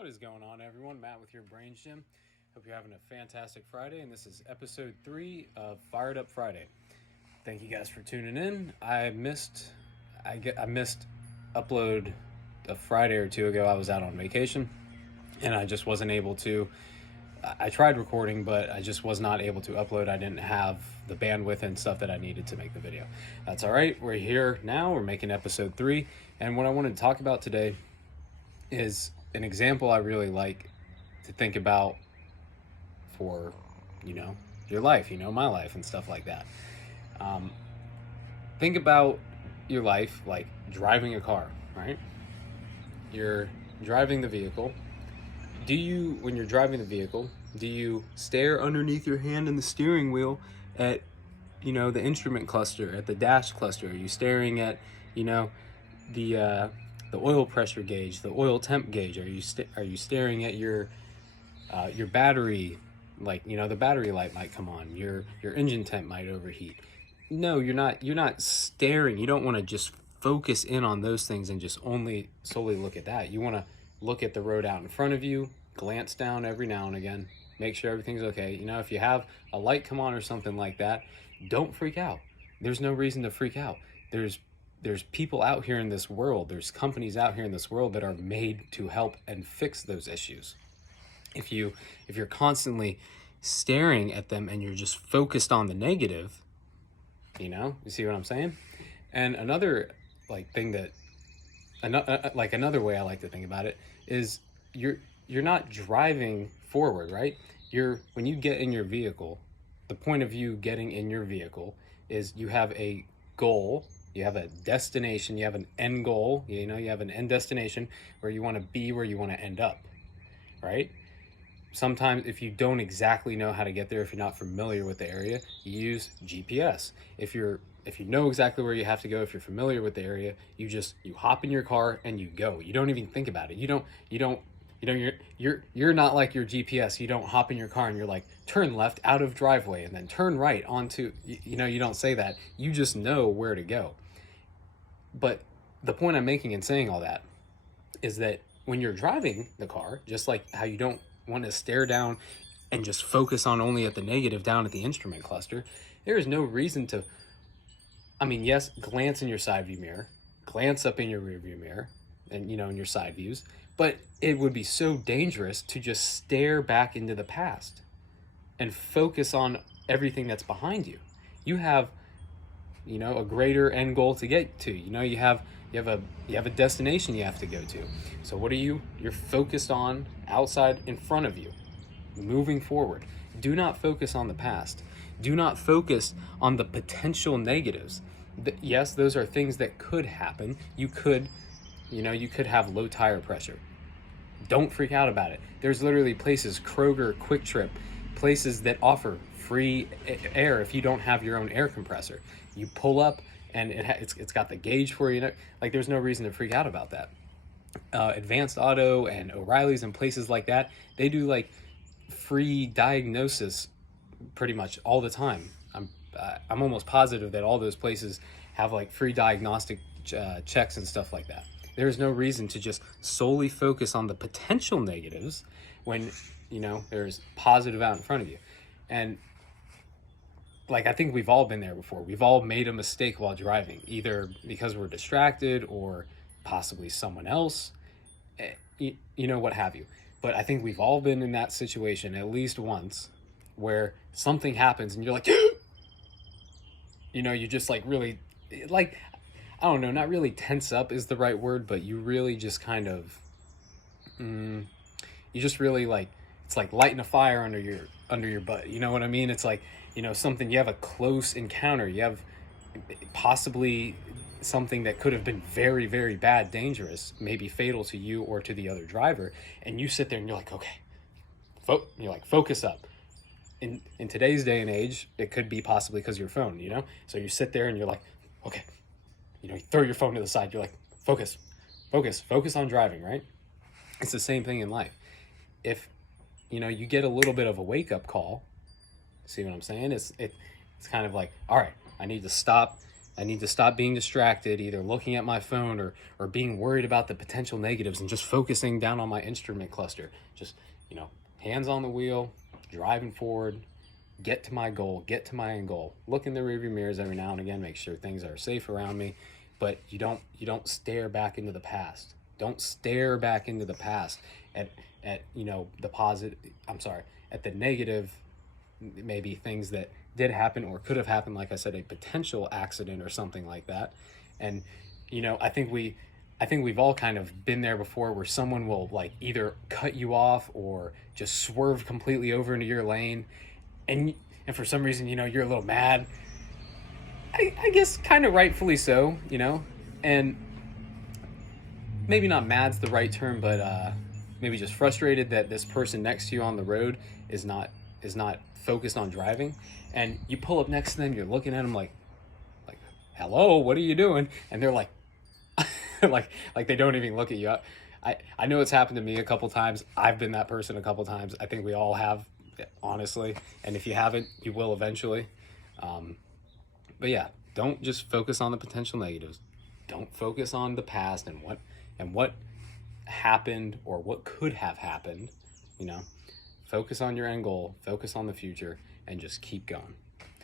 What is going on, everyone? Matt with your Brains Gym. Hope you're having a fantastic Friday, and this is episode 3 of Fired Up Friday. Thank you guys for tuning in. I missed upload a Friday or two ago. I was out on vacation, and I just wasn't able to. I tried recording, but I just was not able to upload. I didn't have the bandwidth and stuff that I needed to make the video. That's all right. We're here now. We're making episode 3, and what I wanted to talk about today is an example I really like to think about for, your life, my life and stuff like that. Think about your life like driving a car, right? You're driving the vehicle. When you're driving the vehicle, do you stare underneath your hand in the steering wheel at, the instrument cluster, at the dash cluster? Are you staring at, the oil pressure gauge, the oil temp gauge? Are you staring at your battery? Like, the battery light might come on. Your engine temp might overheat. No, you're not staring. You don't want to just focus in on those things and just solely look at that. You want to look at the road out in front of you, glance down every now and again, make sure everything's okay. If you have a light come on or something like that, don't freak out. There's no reason to freak out. There's people out here in this world, there's companies out here in this world that are made to help and fix those issues. If you're constantly staring at them and you're just focused on the negative, you see what I'm saying? And another another way I like to think about it is you're not driving forward, right? When you get in your vehicle, the point of you getting in your vehicle is you have a goal, you have a destination, you have an end goal, you have an end destination where you want to be, where you want to end up, right? Sometimes if you don't exactly know how to get there, if you're not familiar with the area, you use GPS. If you know exactly where you have to go, if you're familiar with the area, you hop in your car and you go. You don't even think about it. You're not like your GPS. You don't hop in your car and you're like, turn left out of driveway and then turn right onto, you don't say that. You just know where to go. But the point I'm making in saying all that is that when you're driving the car, just like how you don't want to stare down and just focus on only at the negative down at the instrument cluster, there is no reason to, yes, glance in your side view mirror, glance up in your rear view mirror and, in your side views, but it would be so dangerous to just stare back into the past and focus on everything that's behind you. You have, a greater end goal to get to. You have a destination you have to go to. So what are you? You're focused on outside in front of you, moving forward. Do not focus on the past. Do not focus on the potential negatives. Yes, those are things that could happen. You could have low tire pressure. Don't freak out about it. There's literally places, Kroger, Quick Trip, places that offer free air if you don't have your own air compressor. You pull up and it's got the gauge for you. Like, there's no reason to freak out about that. Advanced Auto and O'Reilly's and places like that, they do like free diagnosis pretty much all the time. I'm almost positive that all those places have like free diagnostic checks and stuff like that. There's no reason to just solely focus on the potential negatives when, there's positive out in front of you. And I think we've all been there before. We've all made a mistake while driving, either because we're distracted or possibly someone else, what have you. But I think we've all been in that situation at least once where something happens and you're like, you just really, I don't know, not really tense up is the right word, but you really just kind of, you just really it's like lighting a fire under your butt. You know what I mean? It's like, something, you have a close encounter. You have possibly something that could have been very, very bad, dangerous, maybe fatal to you or to the other driver. And you sit there and you're like, okay, focus up. In today's day and age, it could be possibly because of your phone, So you sit there and you're like, okay, you throw your phone to the side. You're like, focus on driving, right? It's the same thing in life. If, you get a little bit of a wake up call, see what I'm saying? It's kind of like, all right, I need to stop. I need to stop being distracted, either looking at my phone or being worried about the potential negatives, and just focusing down on my instrument cluster. Just, hands on the wheel, driving forward, get to my goal, get to my end goal. Look in the rearview mirrors every now and again, make sure things are safe around me, but you don't stare back into the past. Don't stare back into the past at the positive. I'm sorry, at the negative, maybe things that did happen or could have happened. Like I said, a potential accident or something like that. And I think we've all kind of been there before, where someone will like either cut you off or just swerve completely over into your lane, and for some reason, you're a little mad. I guess kind of rightfully so, and maybe not mad's the right term, but maybe just frustrated that this person next to you on the road is not focused on driving, and you pull up next to them, you're looking at them like, hello, what are you doing? And they're like, like they don't even look at you. I know it's happened to me a couple times. I've been that person a couple times. I think we all have, honestly. And if you haven't, you will eventually. But yeah, don't just focus on the potential negatives. Don't focus on the past and what happened or what could have happened. Focus on your end goal. Focus on the future, and just keep going.